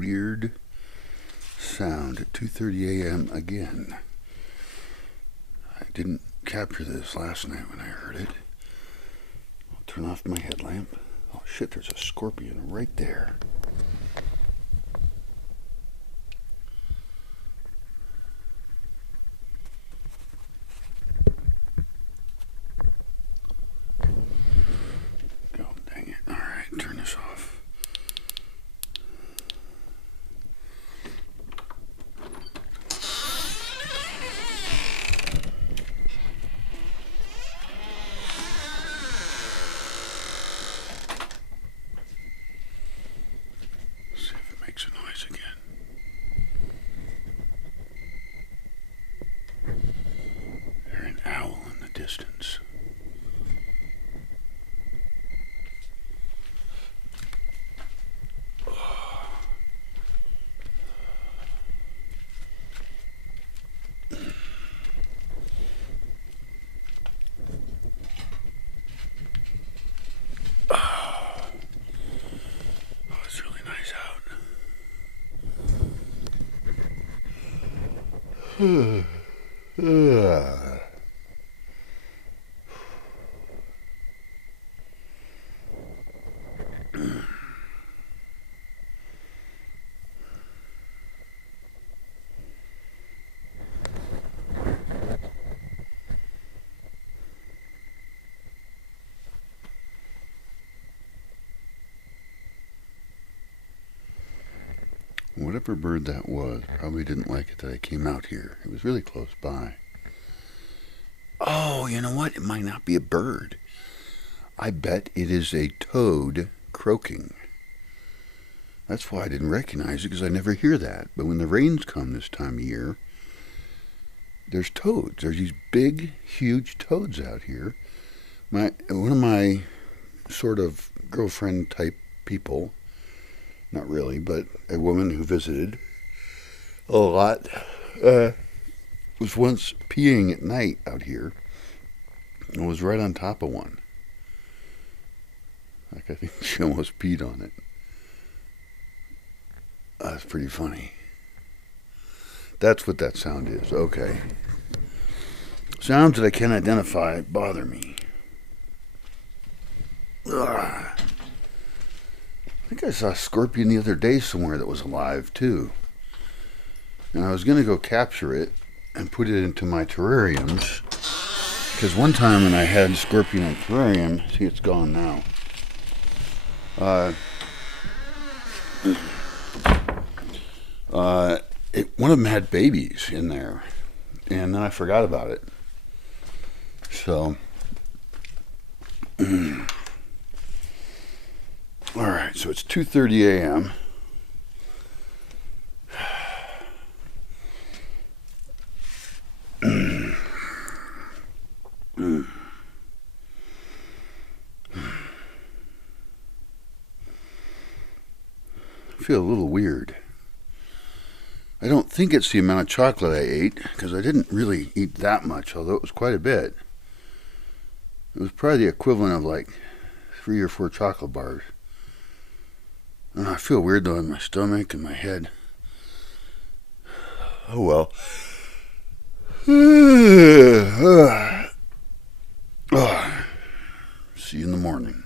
weird sound at 2:30 a.m. again. I didn't capture this last night when I heard it. I'll turn off my headlamp. Oh shit, there's a scorpion right there. Go, dang it. Alright, turn this off. Makes a noise again. There's an owl in the distance. It's really nice out. Whatever bird that was probably didn't like it that I came out here. It was really close by. Oh, you know what? It might not be a bird. I bet it is a toad croaking. That's why I didn't recognize it, because I never hear that. But when the rains come this time of year, there's toads. There's these big, huge toads out here. One of my sort of girlfriend type people, not really, but a woman who visited a lot, was once peeing at night out here and was right on top of one. Like, I think she almost peed on it. That's pretty funny. That's what that sound is. Okay. Sounds that I can't identify bother me. Ugh. I think I saw a scorpion the other day somewhere that was alive too. And I was going to go capture it and put it into my terrariums. Because one time when I had scorpion in a terrarium, see, it's gone now. One of them had babies in there. And then I forgot about it. So... Alright, so it's 2:30 a.m. I feel a little weird. I don't think it's the amount of chocolate I ate, because I didn't really eat that much, although it was quite a bit. It was probably the equivalent of like 3 or 4 chocolate bars. I feel weird though in my stomach and my head. Oh well. See you in the morning.